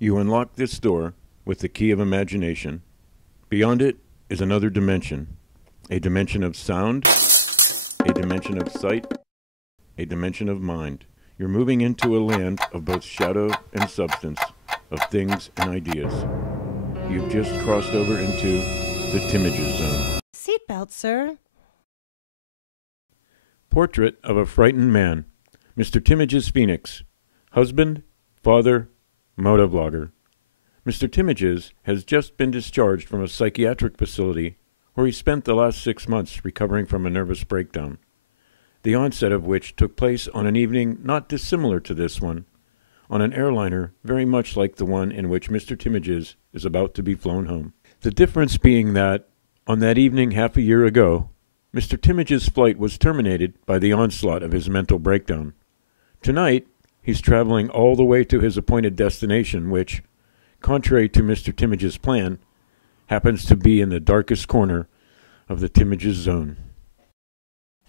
You unlock this door with the key of imagination. Beyond it is another dimension. A dimension of sound, a dimension of sight, a dimension of mind. You're moving into a land of both shadow and substance, of things and ideas. You've just crossed over into the Timiges Zone. Seatbelt, sir. Portrait of a frightened man. Mr. Timiges Phoenix. Husband, father, motovlogger. Mr. Timiges has just been discharged from a psychiatric facility where he spent the last 6 months recovering from a nervous breakdown, the onset of which took place on an evening not dissimilar to this one, on an airliner very much like the one in which Mr. Timiges is about to be flown home. The difference being that, on that evening half a year ago, Mr. Timiges' flight was terminated by the onslaught of his mental breakdown. Tonight, he's traveling all the way to his appointed destination, which, contrary to Mr. Timiges' plan, happens to be in the darkest corner of the Timiges Zone.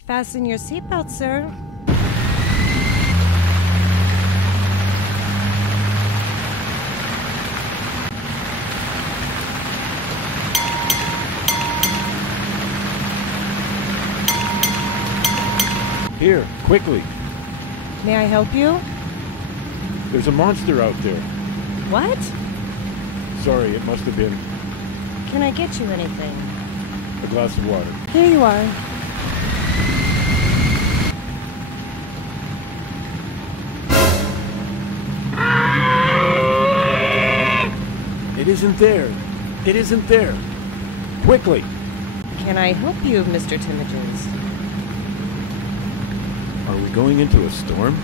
Fasten your seatbelt, sir. Here, quickly. May I help you? There's a monster out there. What? Sorry, it must have been Can I get you anything? a glass of water. Here you are. It isn't there. It isn't there. Quickly. Can I help you, Mr. Timiges? Are we going into a storm?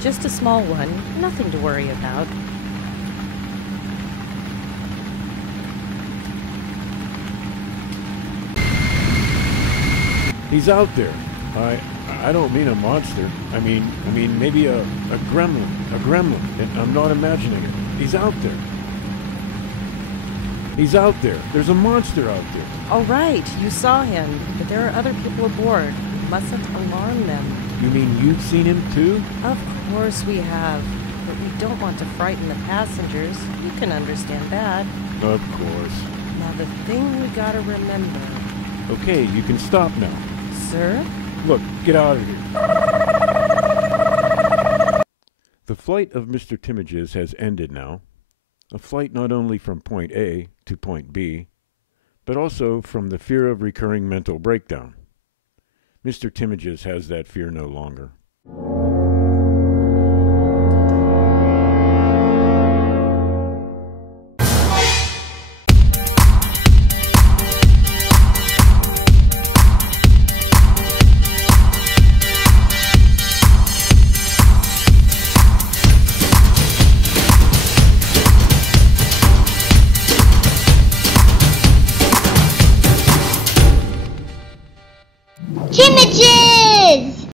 Just a small one. Nothing to worry about. He's out there. I don't mean a monster. I mean maybe a gremlin. A gremlin. And I'm not imagining it. He's out there. He's out there. There's a monster out there. All right, you saw him, but there are other people aboard. We mustn't alarm them. You mean you've seen him too? Of course we have, but we don't want to frighten the passengers. You can understand that. Of course. Now the thing we gotta remember... Okay, you can stop now. Sir? Look, get out of here. The flight of Mr. Timiges has ended now. A flight not only from point A to point B, but also from the fear of recurring mental breakdown. Mr. Timiges has that fear no longer.